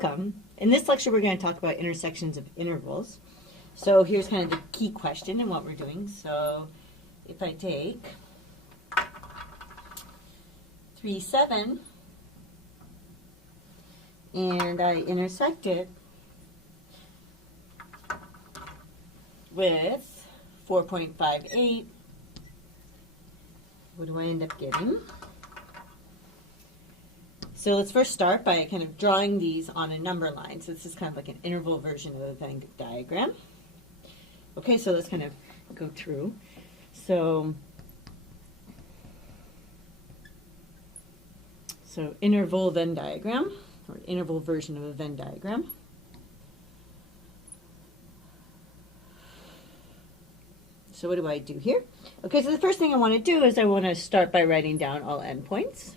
welcome. In this lecture, we're going to talk about intersections of intervals. So here's kind of the key question in what we're doing. So if I take 3, 7, and I intersect it with 4.58, what do I end up getting? So let's first start by kind of drawing these on a number line. So this is kind of like an interval version of a Venn diagram. Okay, so let's kind of go through. So interval Venn diagram, or interval version of a Venn diagram. So what do I do here? Okay, so the first thing I want to do is I want to start by writing down all endpoints.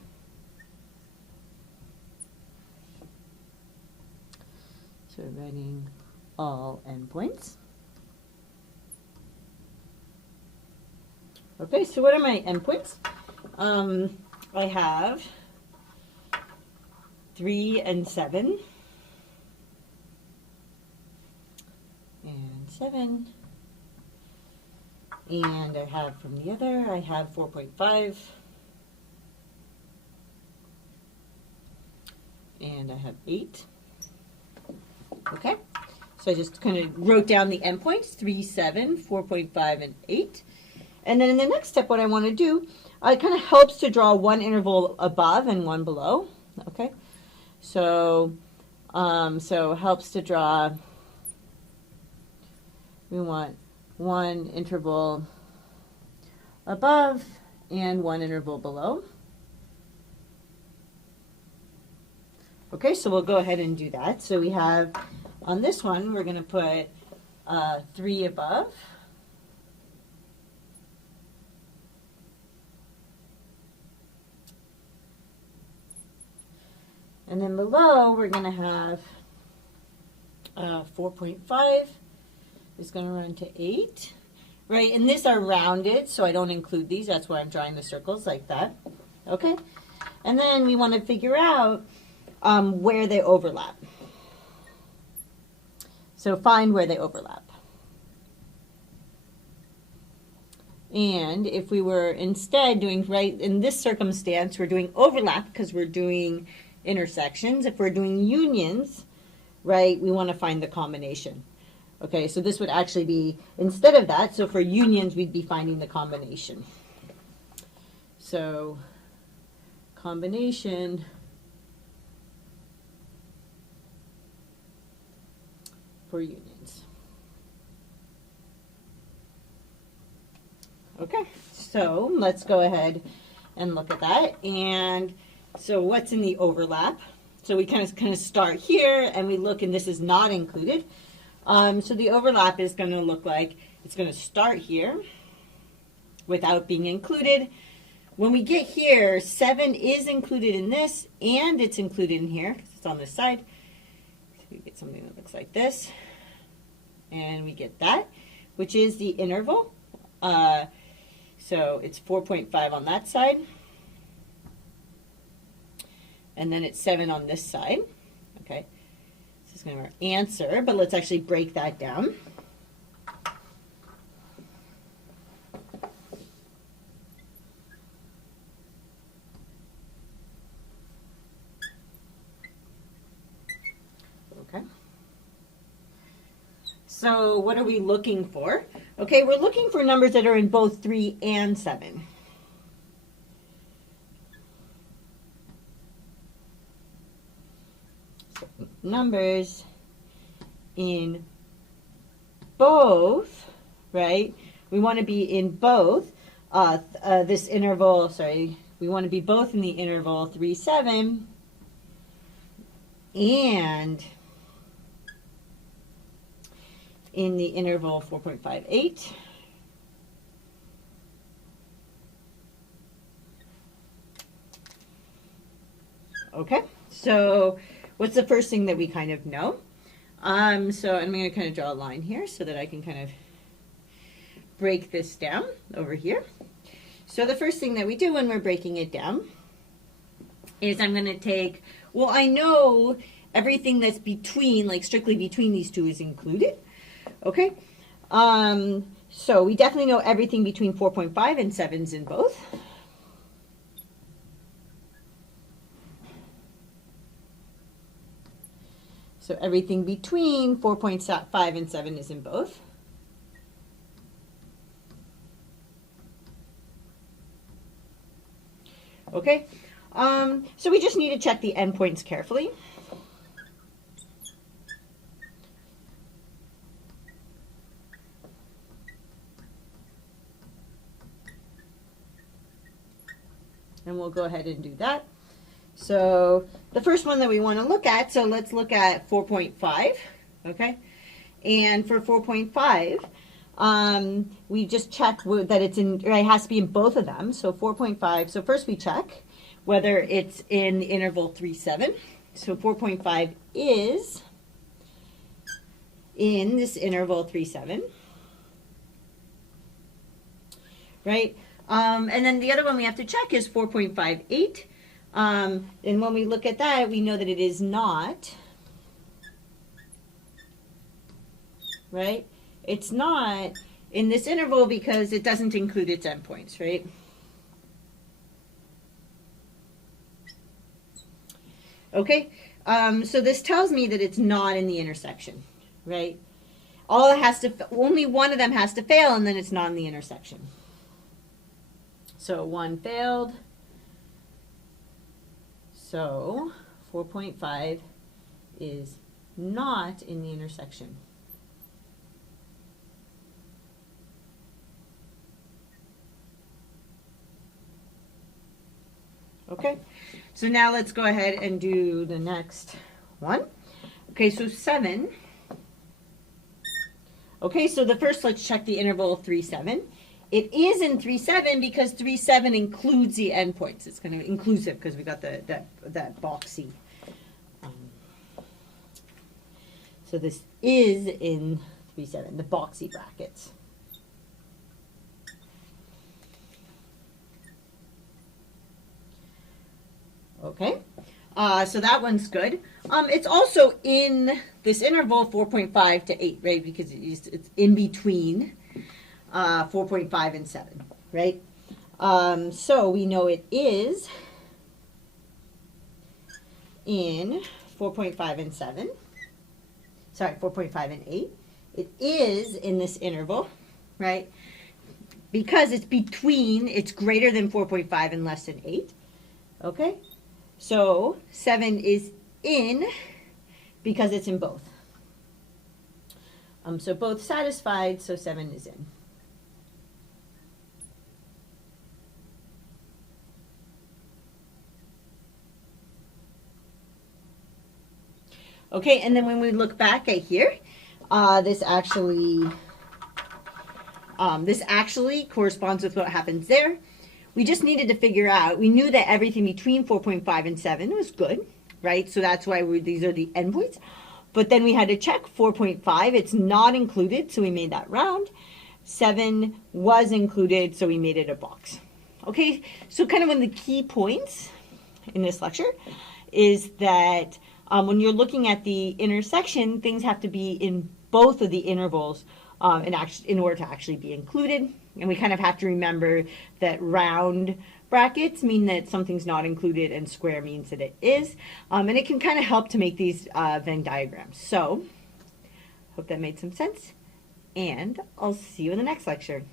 So writing all endpoints. Okay, so what are my endpoints? I have 3 and 7, and 7, and I have from the other, I have 4.5, and I have 8. Okay, so I just kind of wrote down the endpoints, 3, 7, 4.5, and 8. And then in the next step, what I want to do, it kind of helps to draw one interval above and one below. Okay, so so it helps to draw, we want one interval above and one interval below. Okay, so we'll go ahead and do that. So we have, on this one, we're going to put 3 above. And then below, we're going to have 4.5 is going to run to 8. Right, and these are rounded, so I don't include these. That's why I'm drawing the circles like that. Okay, and then we want to figure out where they overlap. So find where they overlap. And if we were instead doing, right, in this circumstance, we're doing overlap because we're doing intersections. If we're doing unions, right, we want to find the combination. Okay, so this would actually be, instead of that, so for unions, we'd be finding the combination. So combination for unions. Okay, so let's go ahead and look at that. And so what's in the overlap? So we kind of start here and we look, and this is not included. So the overlap is going to look like, it's going to start here without being included. When we get here, 7 is included in this, and it's included in here because it's on this side. So we get something that looks like this, and we get that, which is the interval. So it's 4.5 on that side, and then it's 7 on this side. Okay, this is going to be our answer, but let's actually break that down. Okay. So what are we looking for? Okay, we're looking for numbers that are in both 3 and 7. So numbers in both, right? We want to be in both this interval, sorry, we want to be both in the interval 3, 7 and in the interval 4.58. Okay, so what's the first thing that we kind of know? So I'm going to kind of draw a line here so that I can kind of break this down over here. So the first thing that we do when we're breaking it down is I'm going to take, well, I know everything that's between, like strictly between these two is included. Okay. So we definitely know everything between 4.5 and 7 is in both. So everything between 4.5 and 7 is in both. Okay, so we just need to check the endpoints carefully. And we'll go ahead and do that. So the first one that we want to look at, so let's look at 4.5, okay? And for 4.5, we just check that it's in, or it has to be in both of them. So 4.5, so first we check whether it's in the interval 3, 7. So 4.5 is in this interval 3, 7, right? And then the other one we have to check is 4.58. And when we look at that, we know that it is not, right? It's not in this interval because it doesn't include its endpoints, right? Okay, so this tells me that it's not in the intersection, right? All it has to, only one of them has to fail, and then it's not in the intersection. So one failed. So 4.5 is not in the intersection. Okay, so now let's go ahead and do the next one. Okay, so 7. Okay, so the first, let's check the interval 3, 7. It is in 3, 7 because 3, 7 includes the endpoints. It's going to be inclusive because we got that box C. So this is in 3, 7, the boxy brackets. Okay, so that one's good. It's also in this interval 4.5 to 8, right? Because it's in between 4.5 and 7, right? So we know it is in 4.5 and 7. Sorry, 4.5 and 8. It is in this interval, right? Because it's between, it's greater than 4.5 and less than 8. Okay? So 7 is in because it's in both. So both satisfied, so 7 is in. Okay, and then when we look back at here, this actually corresponds with what happens there. We just needed to figure out, we knew that everything between 4.5 and 7 was good, right? So that's why these are the endpoints. But then we had to check 4.5. It's not included, so we made that round. 7 was included, so we made it a box. Okay, so kind of one of the key points in this lecture is that when you're looking at the intersection, things have to be in both of the intervals in order to actually be included. And we kind of have to remember that round brackets mean that something's not included and square means that it is. And it can kind of help to make these Venn diagrams. So, hope that made some sense. And I'll see you in the next lecture.